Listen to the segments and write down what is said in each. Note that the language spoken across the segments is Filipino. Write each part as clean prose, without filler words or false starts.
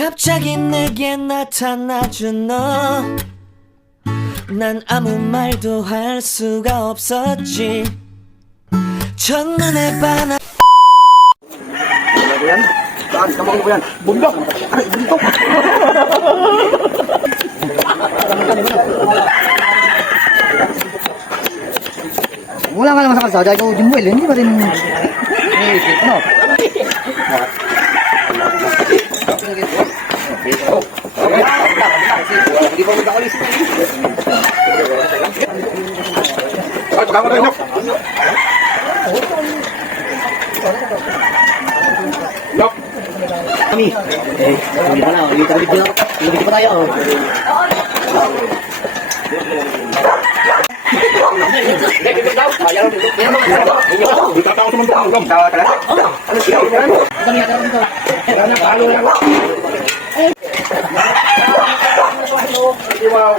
갑자기 내게 나타나준 너, 난 아무 말도 할 수가 없었지. 첫눈에 반한 yan. Taas ka mo yan. Bundok. Ay, bundok. Wala nga naman sa kalsada. Ikaw, Jimuel, hindi ba rin naisip, ano? Hindi pa magkakalis. Tama rin yun. Lock. Kami. Hindi pa na. Hindi pa tayo. Hindi pa tayo sumundong. Tawa ka lang. Ano siya? Kami na tayo dito. Ano palo lang. Wow.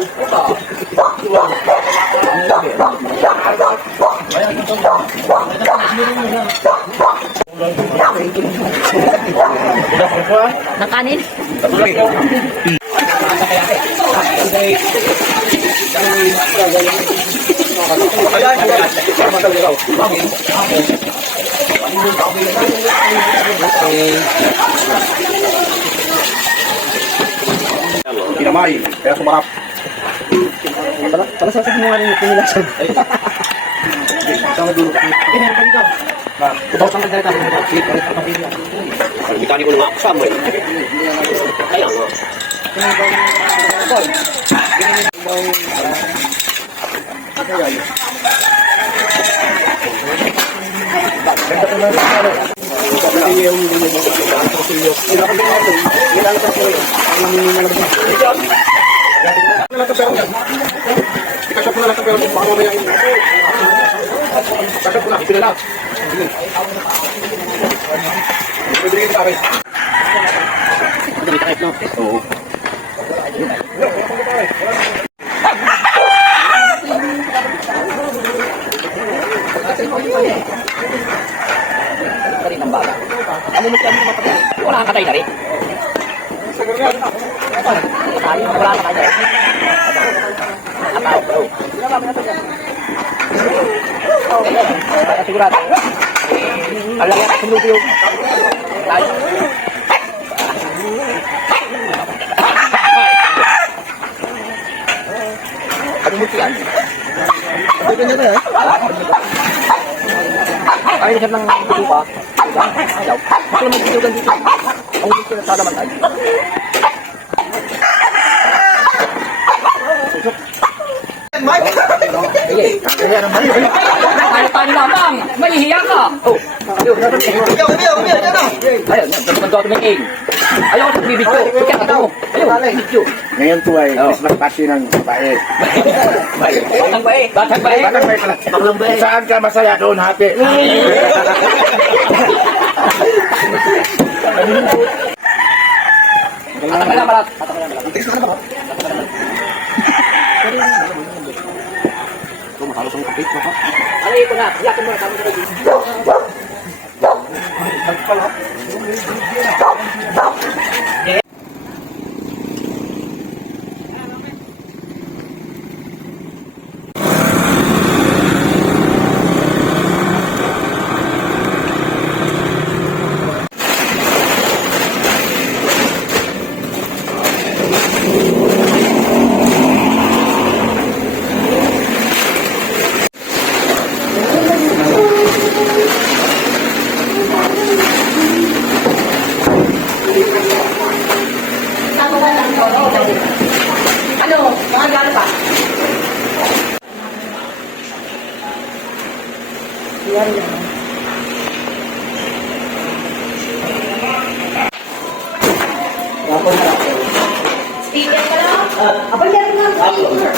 Ng kanin? Tinamay, kaya sumarap. Para sa mga rin yung pinilasan. Sama dulo. Meron pa dito. Ito ang magdalita. Click pa rin sa kapilya. Hindi ka ko nung aksam eh. Kaya nga. Ikasap na lang sa pero paano na yung ikasap na, ipinala. Pwede rin sa akin. Madami takip no? Oo. Wala kang katay na rin. Wala kang katay na rin. Sigurado. Alam yan, sumulupyo. Ano mo siyan? Pwede niya na eh. Ay, nasab ng video pa. Ayaw. Bakit naman video gan dito? Ang gusto na sa naman tayo. Sige. Kaya naman yun. Tani lamang. Mahihiya ka. Oh. Ayaw, nagkakamando ako ng egg. Ayaw ko sa bibig ko. Kaya ka to. Ayaw, video. Ngayon po ay Christmas party ng babae. Batang bae. Batang bae. Bakit may pala? Baklang bae. Saan ka masaya doon, hati? Atak ka lang, balat. Atak ka lang, balat. Ano ito na? Yakin mo na kami sa ano? Mga gano'n pa? Yan lang. Speaker ka lang? Apa yan nga? Speaker.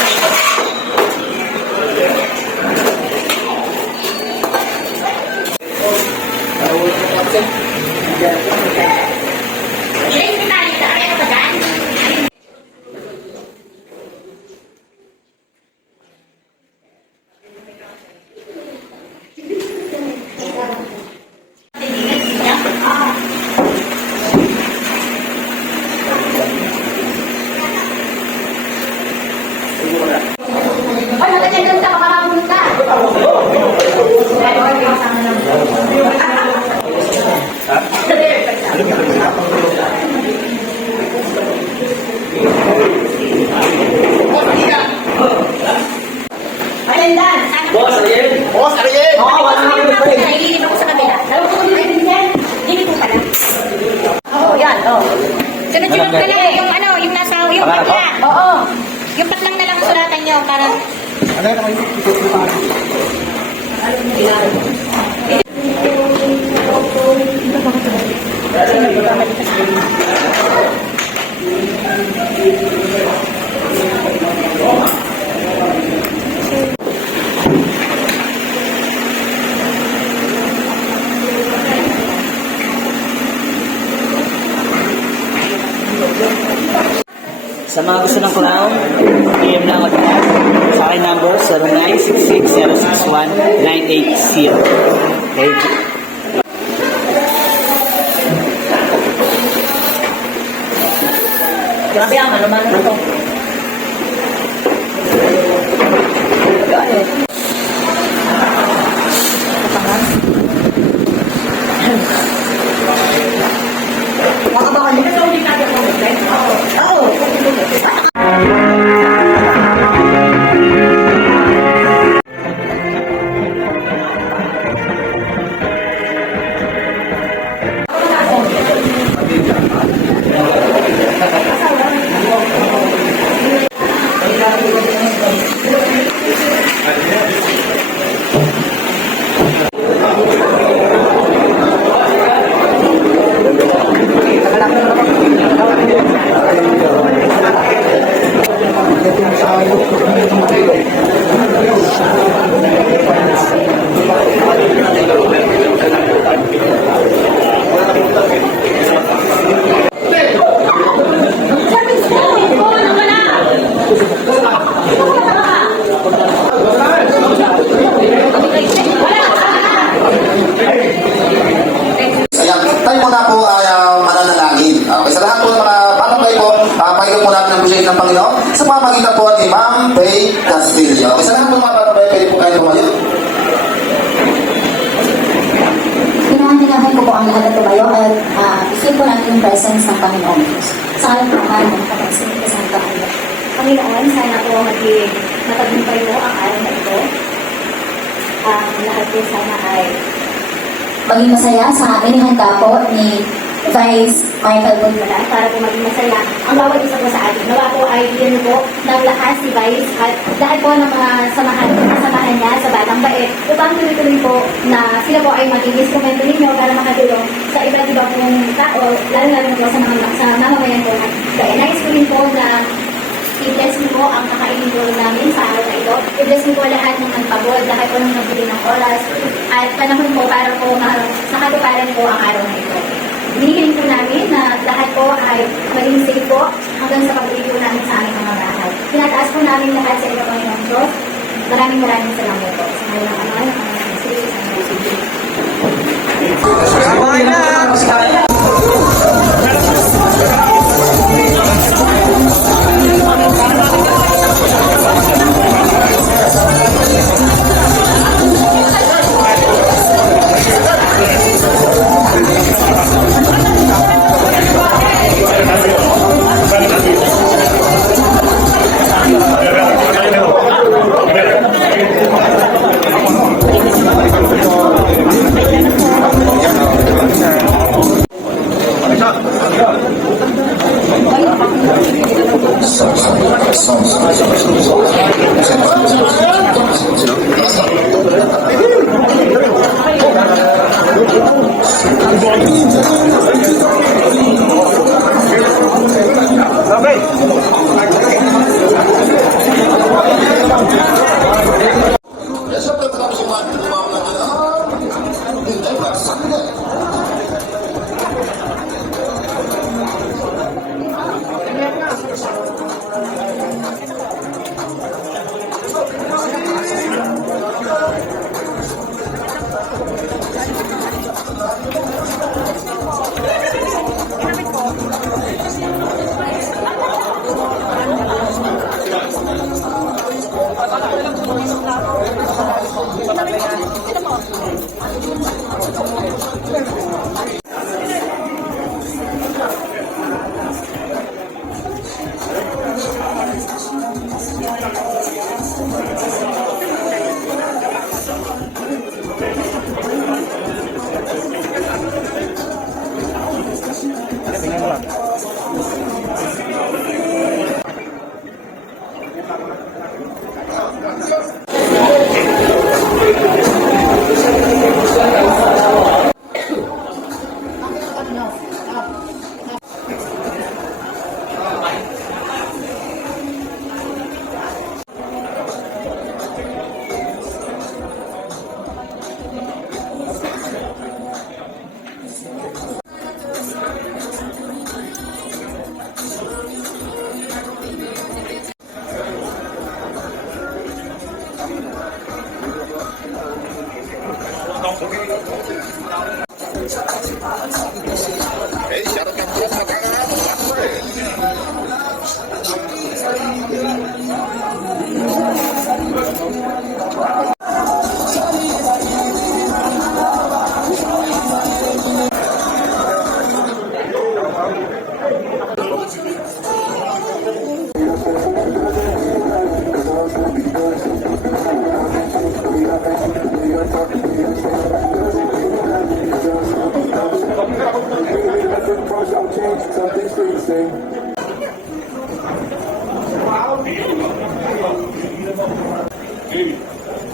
Yung patlang na lang ang sulatan nyo para... Sa mga gusto ng crown, PM lang ako sa aking number 0966-061-980. Okay? Grabe ang ano-mano na to. Tayo muna po ay mananalangin. Okay, sa lahat po ng mga patambay po, pakinggan po natin ang bigay ng Panginoon sa pamamagitan po ni Ma'am Faye Castillo. Okay, sa lahat po ng mga patambay, pwede po kayo tumayo. Pinangatinahan ko po ang lahat na tumayo at isip po natin yung presence ng Panginoon Diyos. Sa alam po naman ng kapagsinig sa Santo Ano. Panginoon, sana po maging matagumpay po ang araw na ito. Lahat po sana ay maging masaya sa inihanda po ni Vice Michael Bundalan para po maging masaya ang bawat isa po sa atin. Nawa po ay bigyan po ng lakas si Vice at lahat po ng mga kasamahan niya sa Batang Bait upang tuloy-tuloy po na sila po ay maging instrumento ninyo para makatulong sa iba't iba pong tao, lalo-lalo na po sa mga mamamayan po. Kaya nais ko rin po na i-bless mo po ang kakainin po namin sa araw na ito. I-bless mo po lahat ng nagpagod, lahat po ng nagbili ng oras, at panahon po para po sa katuparan po ang araw na ito. Hinihiling po namin na lahat po ay maging safe po hanggang sa pag-uwi po namin sa aming mga bahay. Tinataas po namin lahat sa iyo, Panginoon Diyos. Maraming salamat po. Sa ngayon ng Ama, ng Ama, ng Espiritu Santo. Hey, shoutout ka po sa mga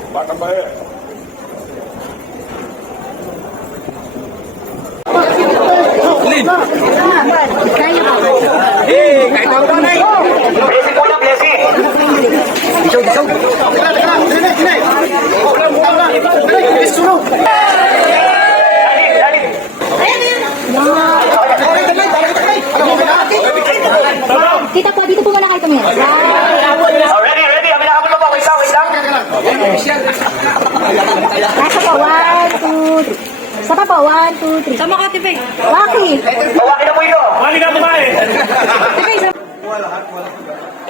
Batang bae. Tita po, dito po muna kayo tumira. Ready? Kami nakapag po. Wait lang. Nasa po, 1, 2, 3. Sa pa po, 1, 2, 3. Sama ka, Tipay. Waki. Bawaki na po ito. Mali ka tumae. Tipay, sa...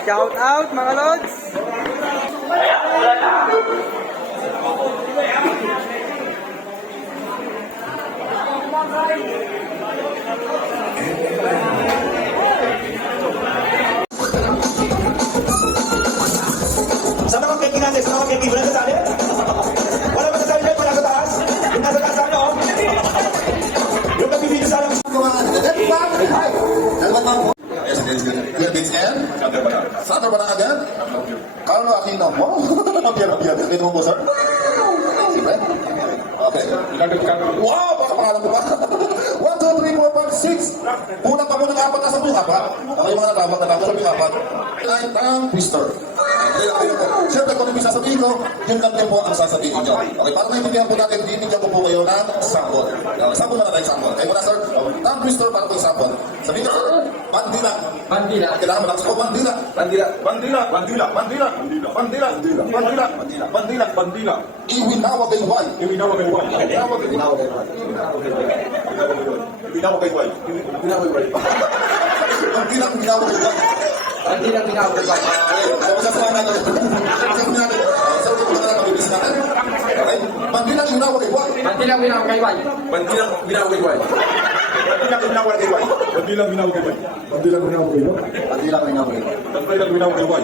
Shout out mga lods! Sa mga keki natin, sa mga keki, wala sa tali? Wala ba sa tali dyan? Wala sa taas? Yung nasa taas ano? Yung nagbibigyo sa alam. Kuya Vince N. Sandra ba na agad? Carlo Aquino. Biyan. Ito mo po, sir? Siyempre? Okay. Wow! Baka pangalan ko ba? 1, 2, 3, 4, 5, 6. Kulang pa mo ng 4 na sa mga 4. Ako yung mga natawag sa mga 4. Tongue twister. Siyempre, kung yung sasabihin ko, yun lang din po ang sasabihin nyo. Okay, para maintindihan po natin, bibigyan ko po kayo ng sample. Sample na tayo sample. Kayo muna, sir. Tongue twister para po yung sample. Sabihin ko, sir, bandila. Kailangan mo lang sa bandila. Iwinawag ay why.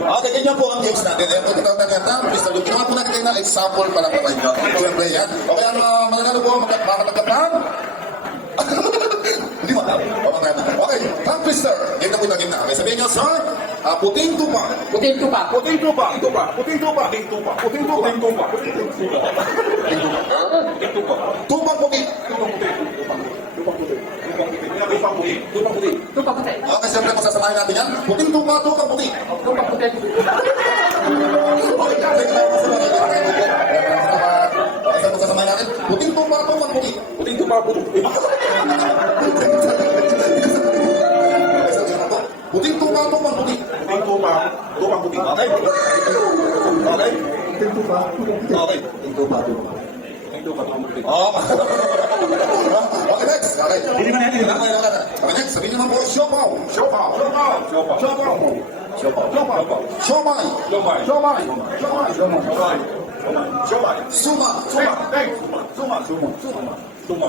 Okay, ganyan po ang games natin. Ito yung ginawa po natin na example para po kayo. Siyempre yan. Okay, ang mananalo po, makakatanggap ng hindi mo alam. Okay, tongue twister. Game na po na game na. Okay, sabihin nyo, sir, puting tupa. Tupang puti. Okay, siyempre masasamahin natin yan. Puting tupa, tupang puti. Okay, masasamahin natin. Puting tupa, tupang puti. Puting tupa, tupang puti. Okay? Okay, next. Okay. Okay, next. Sabihin naman po, siopaw. Suma.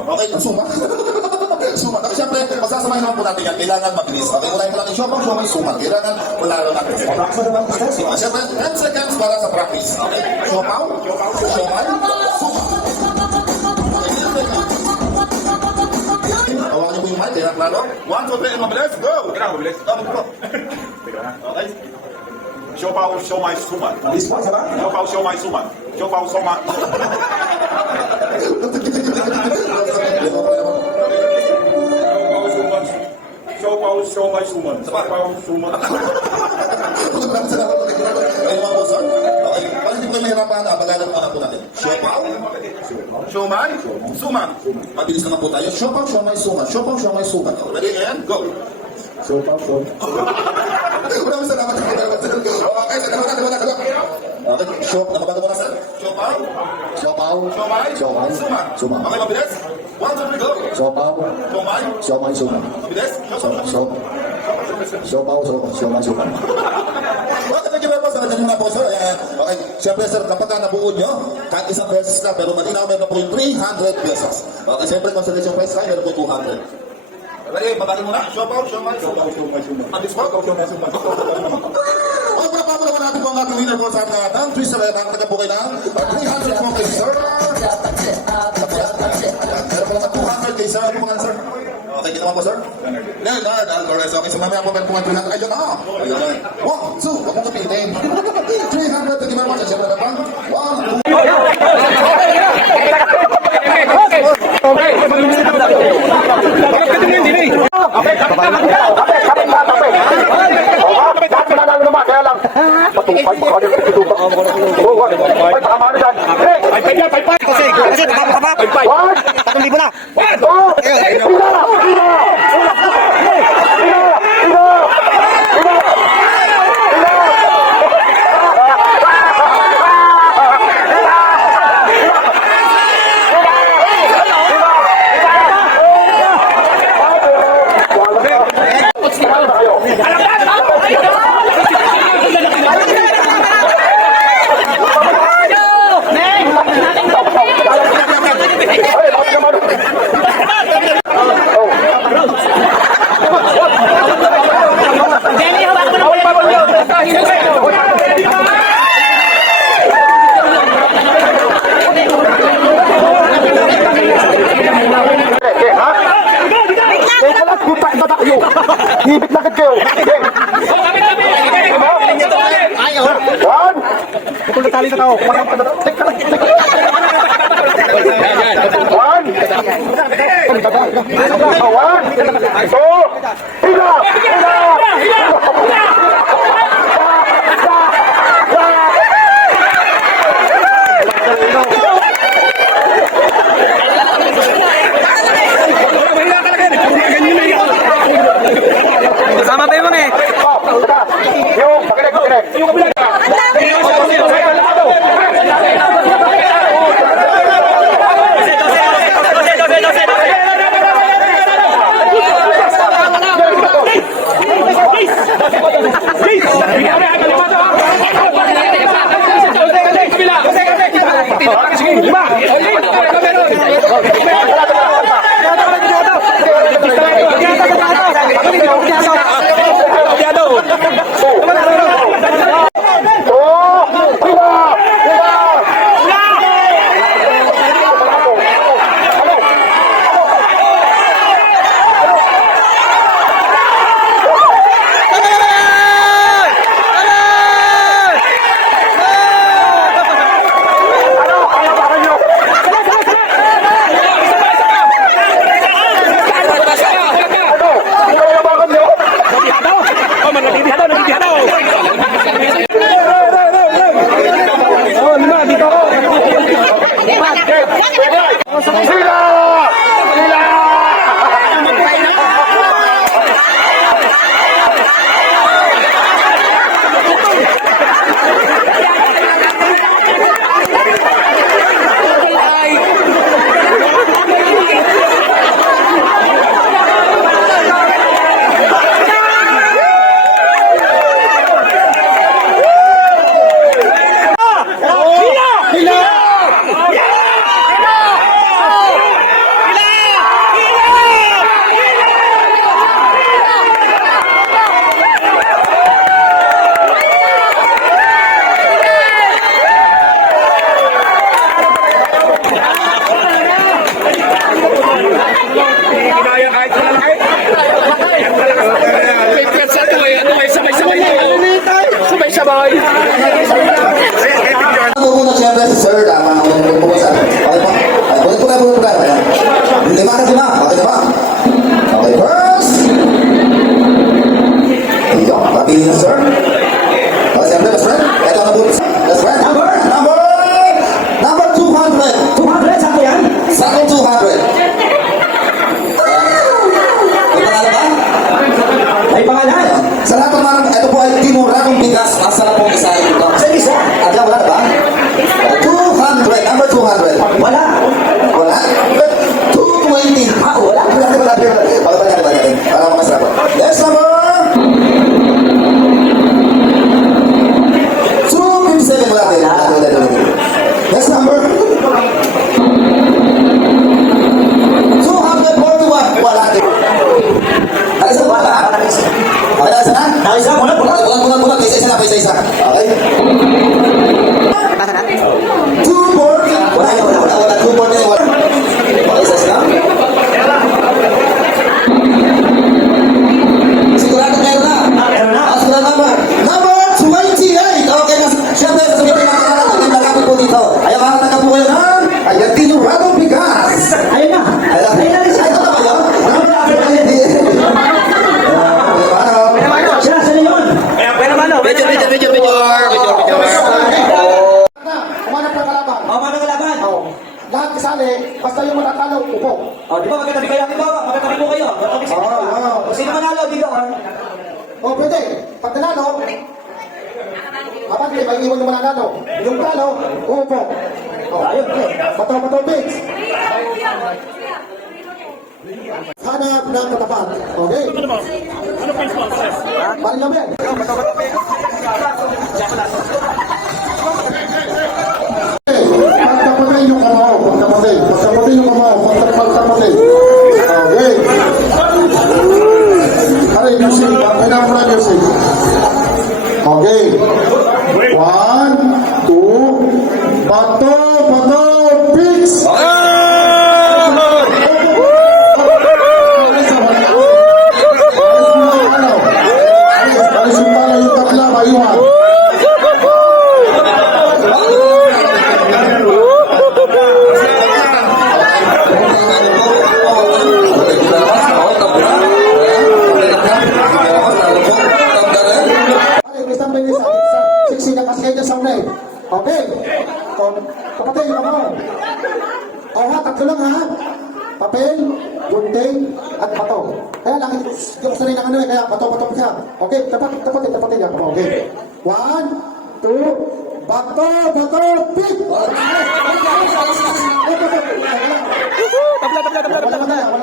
Okay, suma. Suma. Tapos siyempre, magsasamahin naman po natin yan. Kailangan mabilis. Okay, unahin po natin siopaw, suma. Kailangan malalo natin. Siyempre, 10 seconds para sa practice. Okay, siopaw, siomay, suma. Hawakan niyo po yung mic, kaya klaro. 1, 2, 3, mabilis, go! Okay. Siopaw, siomay, suman. Ayun mga boss, okay. Para hindi ko mahirapan, pag-alap po natin. Siopaw, siomay, suman. Mabilis naman po tayo. Siopaw, siomay, suman. Ready, and go! Maraming salamat. Okay, salamat. Okay, nakabago mo na, sir. Siopaw, siomay, suman. Okay, mabilis. 1, 2, 3, go! Siomay suka. Siomay suka. Okay, thank you very much. Nandyan muna po, sir. Okay, siyempre, sir, kapag nabuo nyo, kahit isang beses lang, pero malinaw, meron po yung 300 pesos. Okay, siyempre, consolation prize kayo, meron po 200. Okay, babagin muna. Siomay. On the spot? Okay, para naman natin po ang ating winner po sa ating ng twist na lang, taga po kayo ng 300 po kayo, sir. Meron po naman 200 kayo, sir. Ano po nga, sir? Okay, ginawa po, sir? Leonard Alvarez. Okay, so mamaya po meron po ang 300. Ayun na. Ayun. 1, 2, huwag mong kapitin. 300, thank you very much. At siyempre naman, 1, 2. Hibit na kayo. One. Ito na tali na tao. One. Two. Sama tayo eh. Yung pakinig. Yung kabila. Masarap pong isa ito. Sa isa? At wala na ba? 200. manalo. Yung talo, uupo. Bato, Pix. Hanap ng katapat. Okay? Balik kami. Pagkapatay yung kamao. Pagkapatay yung kamao. Pagkapatay. Okay. Aray, music. Kailangan mo na music. Okay. 1, 2, bato, Pix. Alis yung pala yung tabla, mayuhan. Okay. Kapatid, yung mo. Tatlo lang ha. Papel, gunting, at bato. Kaya lang, hindi ko sanay ng ano eh. Kaya bato siya. Okay, tapat yan. Okay. 1, 2, bato, Pix. Wala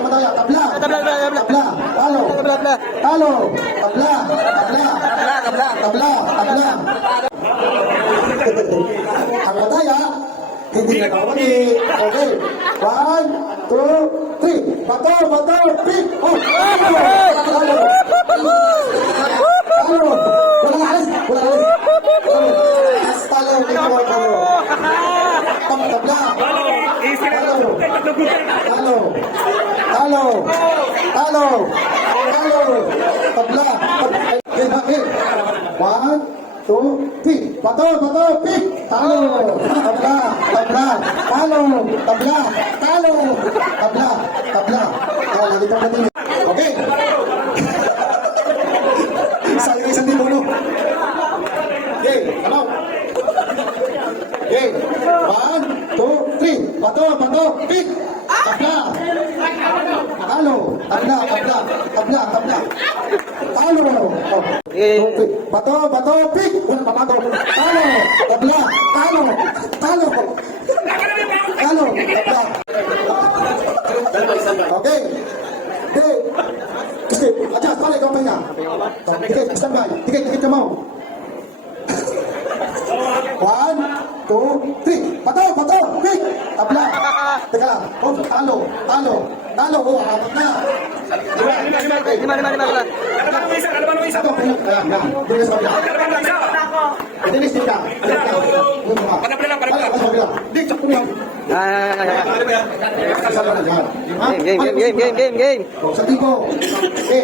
madaya. Tabla. Talo. Tabla. Ang madaya, hindi na kawali. Okay. 1, 2, 3. Bato, Pix. Talo. Wala alis. Talo. Tabla. Talo. Tabla. Okay. 1, 2, 3. Bato, Pix. Talo. Tabla. Lagi tabla din. Okay. Isang libo, no? Okay, come on. Okay. 1, 2, 3. Bato, Pix. Tabla. Talo. Talo. Bato, Pix. Wala pamago. Talo. Tabla. Talo. Okay. Adjust, balik kau pahinga. Dikit, standby. Dikit ka mo. 1, 2, 3. Bato, Pix. Tabla. Teka lang. Talo. Apat na. Lima. Dinis din ka. Dik, cak punya. Game. Sa tipo. Okay.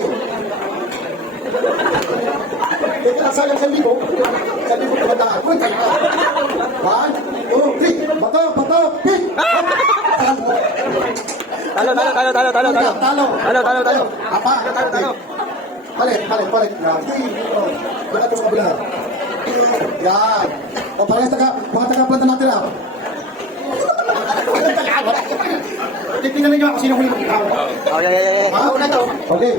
Kita sayang sa tipo. Sa tipo kumandaan. 1, 2, 3. Bato, Pix. Talo. Apa? Balik. Yan. Terus kabila. Yan. Parehas mga taga-planta natin ah. Tingnan niyo ako sino huli mag-ikaw. Okay.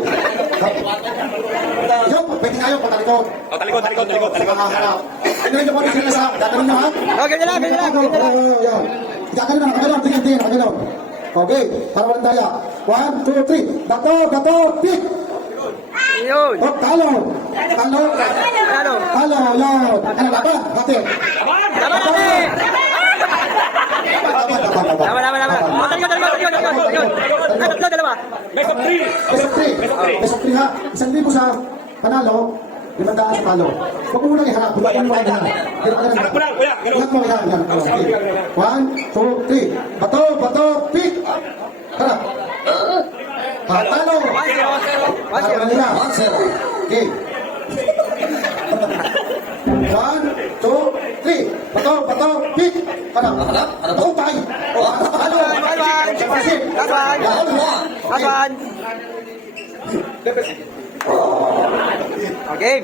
Yo, pwede nga yun, patalikod. Talikod. Tingnan niyo po rin sila sa gagawin niyo ha? Ganyan lang. Yan. Gagawin, tingnan. Okay, para walang daya. 1, 2, 3. Bato, Pix. Yun. Talo. Yan. Ano ba? Hati. Dalawa. Best of 3 ha. 1,000 sa panalo, 500 sa talo. Huwag mo muna iharap. Ingat mo yan. 1, 2, 3. Bato, Pix. Tara. Talo. 1-0. Okay. 1, 2, 3. Bato, Pix. Tara. Tayo. Last one. Okay.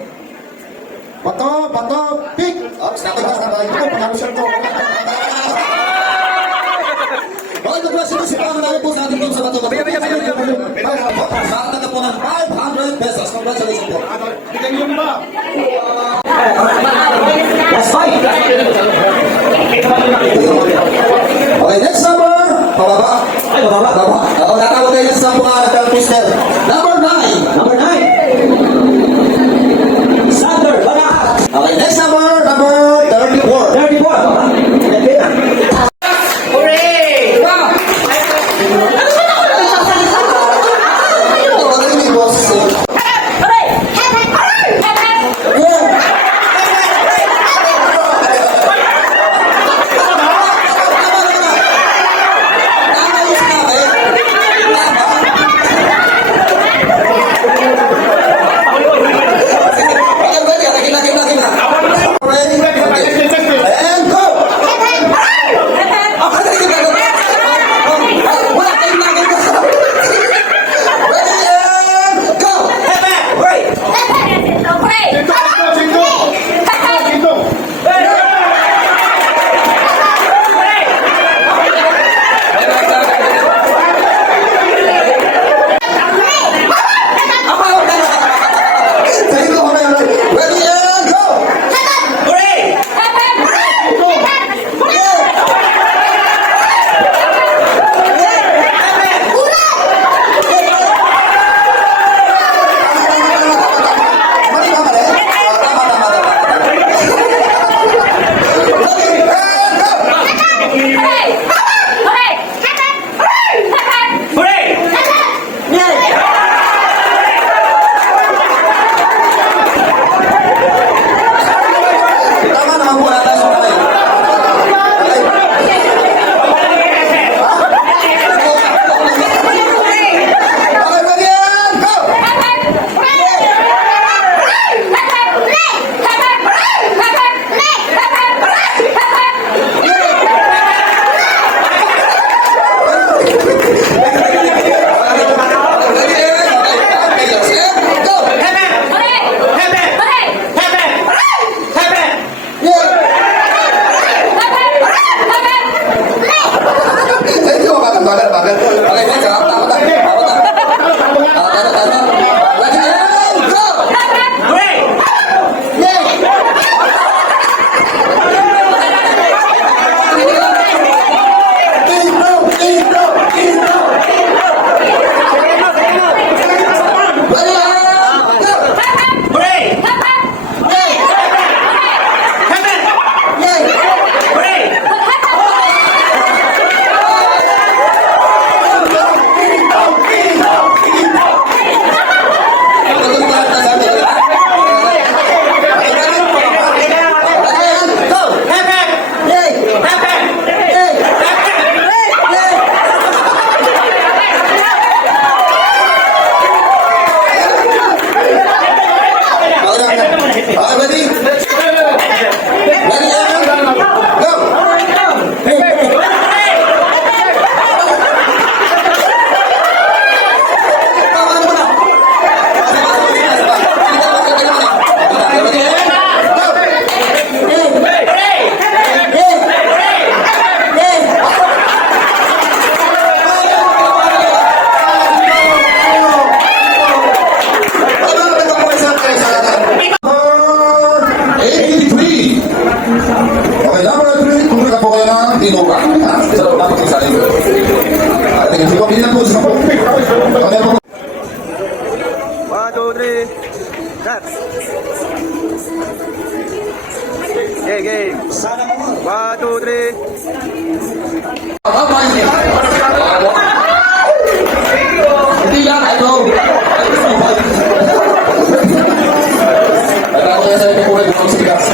Bato, Pix. Sabay. Panalo siya to. Mga nagpapasimusipahan namin po sa ating team sa Bato. Makatagap po ng 500 pesos. Congratulations po. Bigyan niyo ba? Last fight. Okay, next number. Pababa. Ay, bababa. Baba. Oo, natawag tayo sa mga tongue twister. Number 9. Number 9. Sander, Banakas. Okay, next number 34. 34. Ito, magaling ni boss. Ready? And go! Wala kayong lagay ka sa... Ready and go! Take it on, ready and go! Mali ba, mali? Tama, tama, tama. Ready and go! Tama naman po ata yung kamay. Okay, ready and go! Thank you, bagal. Okay, next, tama. Ready and go! Hindi yan, ito. Kailangan ko yan sa ito po rin sa bigas.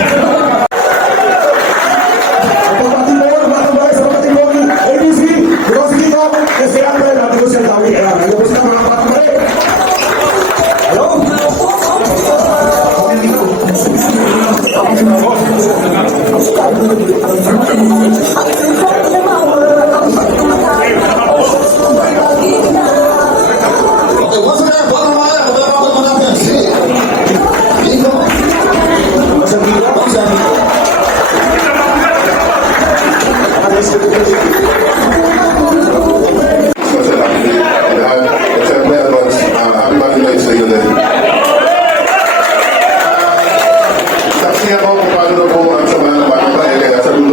Okay, once again, bottom line, wala pa natin. Sige. Dito. Saksihan ko kung paano po ang samahan ng bata kaya sa dulo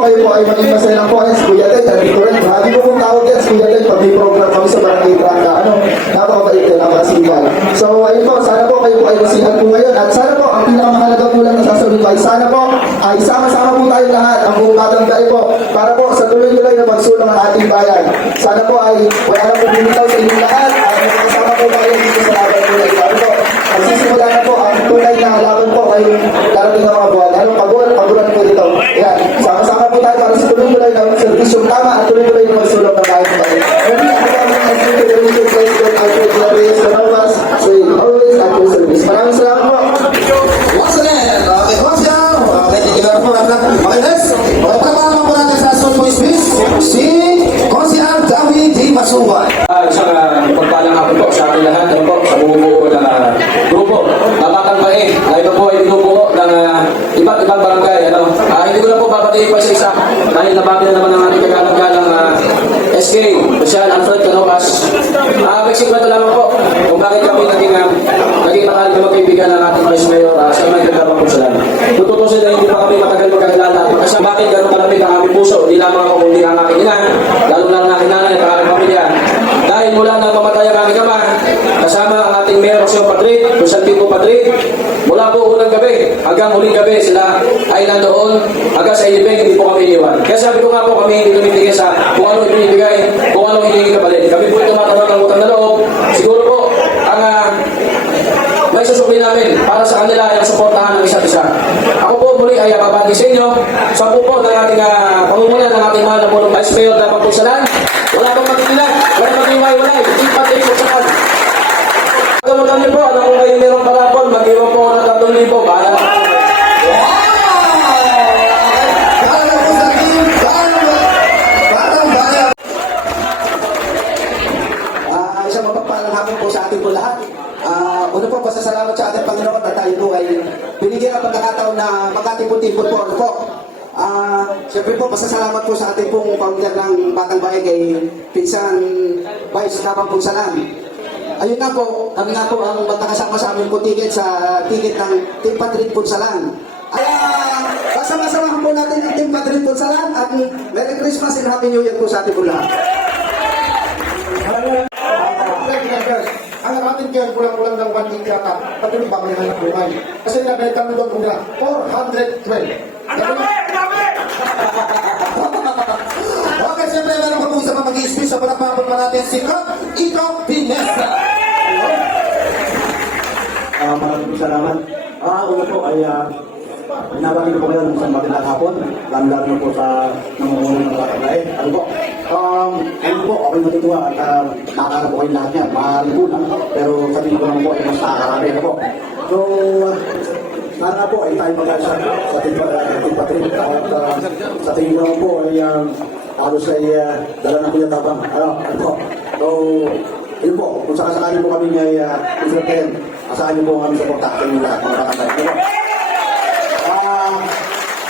kayo po ay maging masaya lang po. Ayan, si Kuya Ted, sabi ko rin, lagi ko pong tawag yan, si Kuya Ted, pag may program kami sa Barangay Tranga, napakabait din, napakasigal. So, ayun po, sana po kayo po ay masihan po ngayon. At sana po, ang pinakamahalaga po lang na sasabihin ko ay sana po, ay sama-sama po tayong lahat, ang buong Batang po, para po sa tuloy-tuloy na pagsulong ng ating bayan. Sana po ay wala na po bumitaw sa inyong lahat, at magkasama po tayo dito sa laban po. Sabi po, magsisimula na po ang tunay na laban po ngayong darating na mga buwan. Paguran po dito. Yan, sama-sama po tayo para sa tuloy-tuloy na serbisyong tama at tuloy-tuloy na magsulong ng bayan po. Maraming salamat po. Once again, okay, once again, thank you very much. Okay, next. Okay, pagkakaroon po natin sa Soul Voice, please. Si Consial David D. Masubay. Isang pagpalang ako po sa ating lahat, ano po, sa buo na grupo. Batang Bae, na ito po ay binubuo ng iba't ibang barangay. Hindi ko na po babatiin pa sa isa dahil nabati na naman ang ating kagalang SK, Social Alfred Canoas. Basic na ito lamang po kung bakit kami naging matagal na magkaibigan ng ating Vice Mayor sa mga kagabang po sila. Tututusin na hindi pa kami matagal magkakilala. Kasi bakit gano'n kalamig ang aming puso, hindi lamang ako kundi ang aking ina, lalo na ang aking nanay at ang aking pamilya. Dahil mula nang mamatay ang aking ama, kasama ang ating Mayor Jose Padrid, Jose Tito Padrid, mula po unang gabi hanggang huling gabi sila ay nandoon hanggang sa ilibig, hindi po kami iniwan. Kaya sabi ko nga po, kami hindi tumitigil sa kung ano ibinibigay, kung ano hiningi kapalit. Kami po ito matawag ng utang na loob. Siguro po, ang may susukli namin para sa kanila ay suportahan ng isa't isa. Ako po muli ay babati sa inyo sa po ng ating pangunguna ng ating mahal na punong Vice Mayor na Pagpulsalan. Wala pong magtigilan, wala mag-iway-walay, hindi pati pagsakan. Kamulan niyo po, alam ko kayo meron parapon, mag-iwan po ng 3,000 para Isang mapagpalang hapon po sa ating po lahat. Una po, pasasalamat sa ating Panginoon na tayo po ay binigyan ng pagkakataon na magkatipon-tipon po. Ano po? Siyempre po, pasasalamat po sa ating pong founder ng Batang Bae kay Pinsan Vice Kapangpulsalan. Ayun nga po, kami nga po ang magkakasama sa amin po ticket ng Team Padrid Pulsalan. Kasama-sama po natin ang Team Padrid Pulsalan at Merry Christmas and Happy New Year po sa ating po lahat. Ang ating kaya kulang-kulang ng 1 week yata, patuloy ba kami ng buhay? Kasi nabenta mo doon kung 412. Okay, siyempre meron ka po sa mag-i-speech sa palapapon pa natin si Ito Pinesa. Maraming salamat. Una po ay nabagin ko kayo ng isang magandang hapon, lalo po sa nangungunan ng Batang Bae. Ano po? Ano po, ako'y matutuwa at nakakala po kayo lahat niya. Maaari po lang, pero sa tingin ko naman po ay mas nakakarami na po. So, sana po ay tayo mag-alsa sa Team Padrid. At sa tingin ko naman po ay halos ay dala ng kuyatabang. Ano po? So, yun po, kung sakasakali po kami ay isipin, asahan niyo po kami sa kontakto nyo lahat, mga kakantay. Ano po?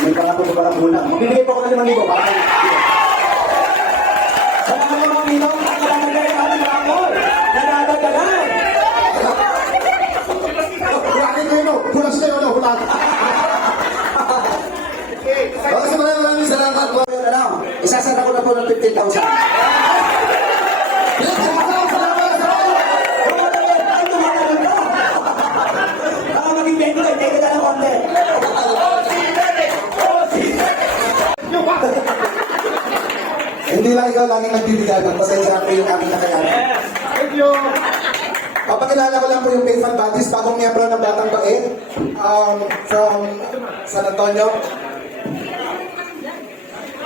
May pangako sa parang muna. Magbibigay po ako ng 5,000 para kayo. Sa mga mga minong, nakakagay ang ating pangol. Nanadagalan. Hulakin kayo, no? Hulas kayo, no? Hulas. Okay, maraming salamat po. Isasada ko na po ng 15,000. Hindi lang ikaw laging nagbibigay ng pasensya ko yung aking nakayanan. Thank you! Papakilala ko lang po yung Faith Fan Buddies, bagong miyembro ng Batang Bae from San Antonio.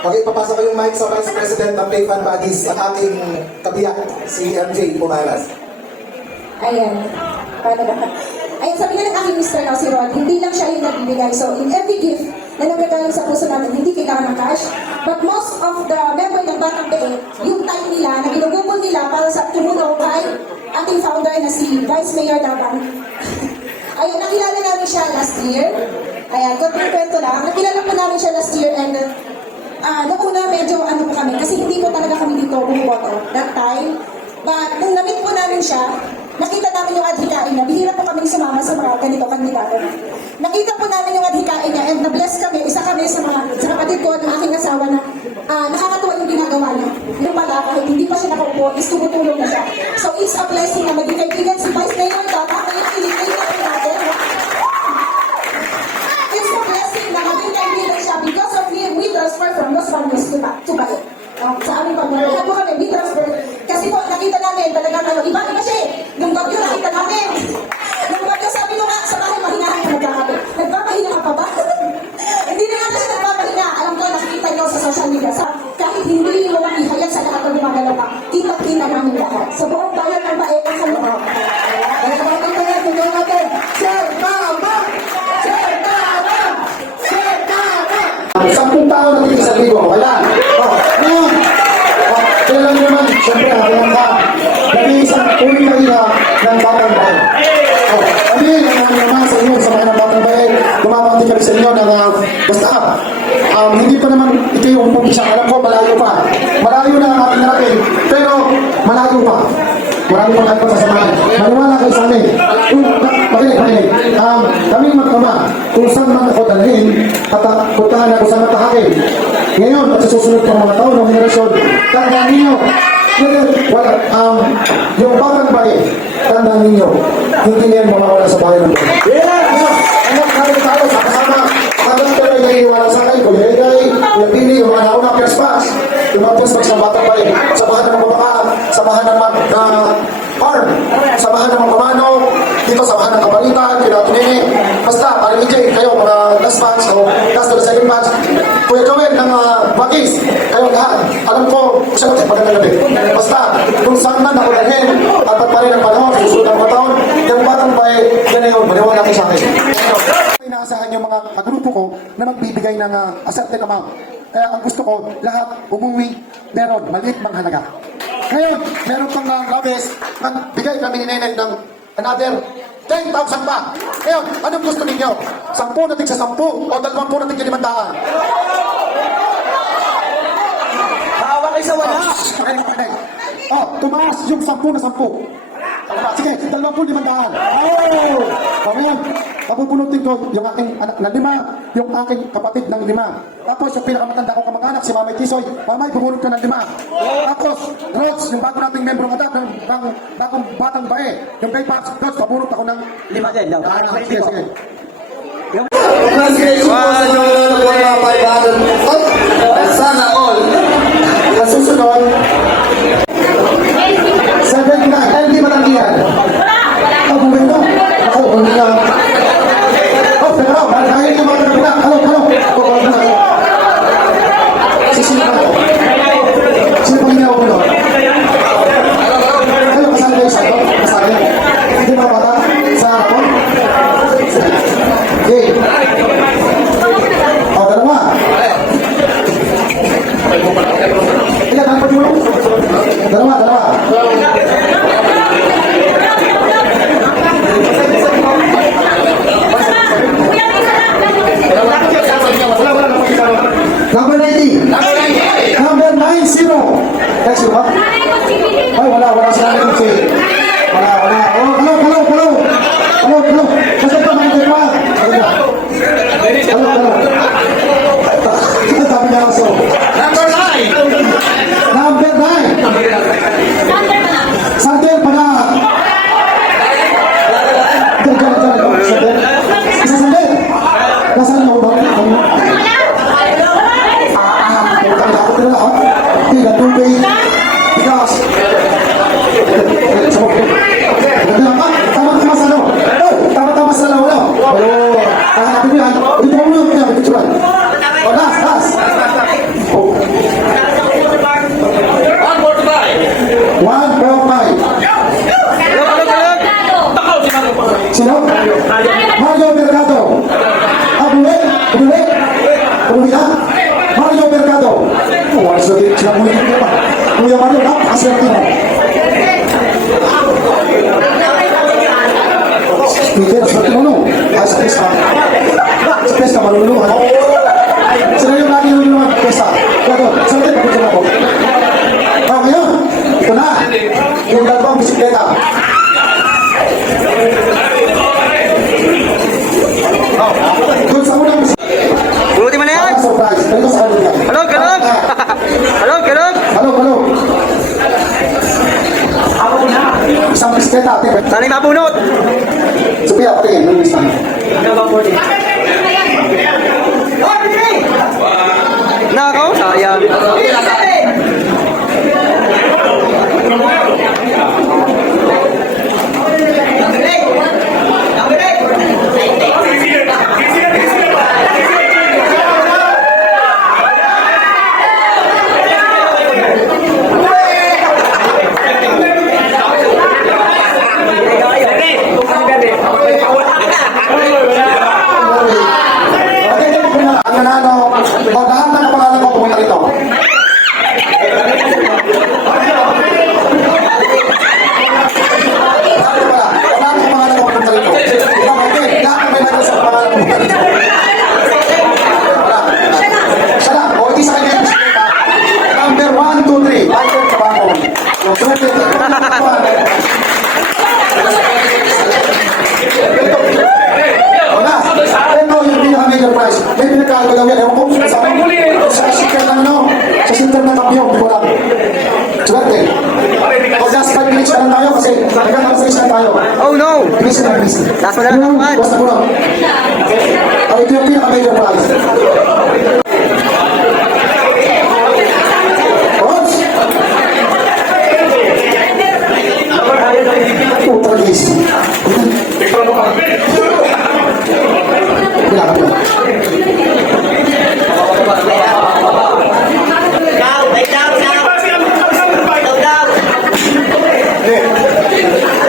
Okay, papasok ko yung mic sa Vice President ng Faith Fan Buddies, ang ating kabiyak, si MJ Pumalas. Ayan. Ayan, sabi nga ng aking Mr. now, si Rod, hindi lang siya yung nagbibigay. So, in every gift na nagagaling sa puso namin, hindi kailangan ng cash. But most of the member ng Batang Bae, yung time nila, na ginugupon nila para sa tumulong kay ating founder na si Vice Mayor Dabang. Ayun, nakilala namin siya last year. Ayan, konting kwento lang. Nakilala po namin siya last year and noong una medyo ano po kami, kasi hindi po talaga kami dito bumuboto that time. But nung na-meet po namin siya, nakita namin yung adhikain niya. Bihira po kami sumama sa mga ganito kandidato. Nakita po namin yung adhikain niya and na-bless kami, isa kami sa mga kapatid kapatid ko, ng aking asawa na nakakatuwa yung ginagawa niya. Yung pala, kahit hindi pa siya nakaupo, is tumutulong na siya. So it's a blessing na maging kaibigan si Vice Mayor Tata, ngayon kilig natin. It's a blessing na maging kaibigan siya because of him, we transfer from Los Baños to Bayo. Sa aming pamilya. Lahat po kami, we transfer. Kasi po, nakita namin talagang iba siya eh. Yung bagyo nakita namin. Yung bagyo, sabi ko nga, sa bahay mahinahan ka nagkakabi. Nagpapahinga ka pa ba? Hindi na nga siya nagpapahinga. Alam ko, nakikita niyo sa social media. Kahit hindi mo ihayag sa lahat ng gumagalaw ka, kita namin lahat. Sa buong bayan ng Bae, ang kaloob. Kaya kapatid ko yan, tingnan natin. Sir, tama! Sir, tama! Sir, tama! 10 tao na tingin sa libo. Wala. Ngayon. Kailan naman, siyempre, kaya ka. Nag-iisang uwi kanina ng Batang Bayan. Kami, naman sa inyo, sa mga ng Batang Bayan, gumamati kami sa inyo ng basta. Hindi pa naman ito yung umpisa. Alam ko, malayo pa. Malayo na ang ating narating. Pero, malayo pa. Marami pang kayo sasamahan. Maniwala kayo sa amin. Makinig. Kami magkama, kung saan man ako dalhin, at puntahan ako sa matahakin. Ngayon, at sa susunod pang mga taon ng henerasyon, tandaan ninyo, yung Batang Bayan, tandaan ninyo, hindi niyan mamawala sa bayan ng Bayan. Anak namin tayo, sama-sama, hanggang tayo ay naiiwala sa akin, kung higay, pinapili yung mga nauna, first pass, yung mga first pass ng Batang Bayan, samahan ng mga babakaan, samahan ng mga farm, samahan ng mga pamano, dito samahan ng kabalitan, kinatunini, basta, paring EJ, kayo, mga last batch, o last to the second batch, kuya gawin ng bagis, kayo lahat, alam ko, siya natin magandang gabi. Basta, kung saan man ako dalhin, at pa rin ang panahon, susunod ang mga taon, yung Batang Bayan, yan na yun, maniwala kayo sa akin. Inaasahan yung mga kagrupo ko na magbibigay ng a certain amount. Kaya ang gusto ko, lahat umuwi, meron, maliit mang halaga. Ngayon, meron pang labis, bigay kami ni Nenay ng another 10,000 pa. Ngayon, anong gusto ninyo? 10 natin sa 10 o 20 natin sa 500? Maawa kayo sa wala. Tumaas yung 10 na 10. Sige, 25,000. Ngayon, papupunutin ko yung aking anak na 5, yung aking kapatid ng 5. Tapos yung pinakamatanda kong kamag-anak, si Mamay Tisoy, Mamay, pumunod ka ng 5. Tapos, Rods, yung bago nating membro ng atat, ng bagong Batang Bae, yung Baypax, Rods, papunod ako ng 5 din. Sige. Congratulations po sa mga 500. Sana all. Ang susunod, 79, hindi matanggihan. Bumin mo. Ako, hindi na. Pero, dahil yung mga tanong halo. Sino pang ginawa ko no? Kayo, kasali kayo sa ito? Kasali. Hindi mga bata? Sa ako? Okay. Dalawa. Ilan ang pagmulong? Dalawa. Number 90. Number 90. Next ba? Ay, wala sila na kasi. Wala. Hello. Kasi pa mga dalawa. Hello. Kita sabi niya so. Number 9. Sandel pa na. Sandel. Isa Sandel. Nasaan mo ba? Sino? Mario Mercado. Mario Mercado. Oh, sila muli ko pa. Kuya Mario, napakaswerte mo. Speaker, swerte mo no. Ay, sa pesta. Sa pesta, malulungan. Sila yung lagi nulungan sa pesta. Kaya swerte pa ko ako. Ngayon, ito na. Yung dalawang bisikleta. Doon sa unang bisikleta. Pulutin mo na yan. Surprise. dito sa kanila. Kalog, kalog! Kalog, kalog! Halo. Isang bisketa, ate. Sana'y mabunot! Sophia, patingin, may isa. Nako, sayang. Ang nanalo, o lahat ng pangalan ko pumunta rito. Lahat ng pangalan ko pumunta rito. Lahat ng may nanalo sa pangalan ko pumunta rito. Siya lang, o hindi sa kanya yung bisikleta. Number 1, 2, 3. Michael Cabango. Yung sulit. Ito yung pinaka-major prize. May pinagkagalaw yan. Ewan ko sa akin. Sa sikat ng ano. Sa center ng kampiyon. Di ko lang. Swerte. O just 5 minutes ka lang tayo kasi nagkakasayos na tayo. Oh no! Please na, please. Last one na lang naman. Basta po lang. Ito yung pinaka-major prize. Rons! Puta, guys.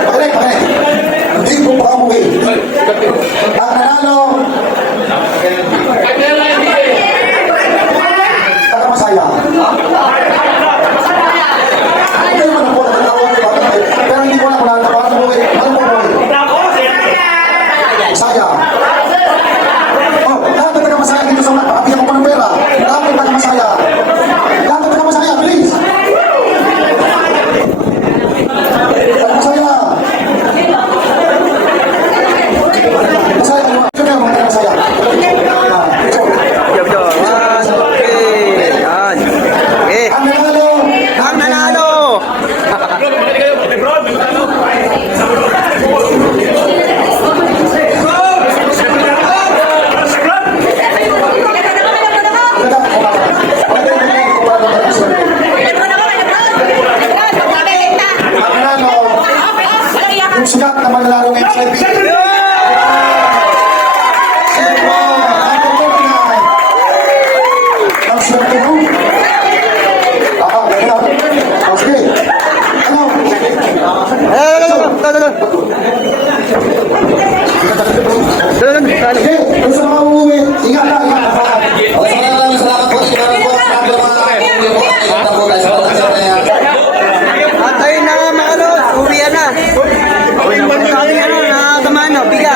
Pare. Hindi ko pa umuwi. Ang nanalo. Taga Masaya. Hindi mo na po natawag ko ba? Pero hindi ko na kung nakatawa na umuwi. Ano mo umuwi? Masaya. Oh, lahat ng taga Masaya dito sa mga pakapigyan ko pa ng pera. Lahat ng taga Masaya. Lahat ng taga Masaya, please. Taga Masaya. Masaya, ito na yung mga taga Masaya. Yo, yo. Okay. Yan. Okay. Ang nanalo. Ang nanalo! Yung sikat na manlalaro ng HIV. Ang swerte mo. Sige. Ano? Sige, kung sa mga uuwi, ingat na, ingat na. Maraming salamat po. At ayun na nga mga lods, uwian na. Uwi na ano, nakakama na, biga.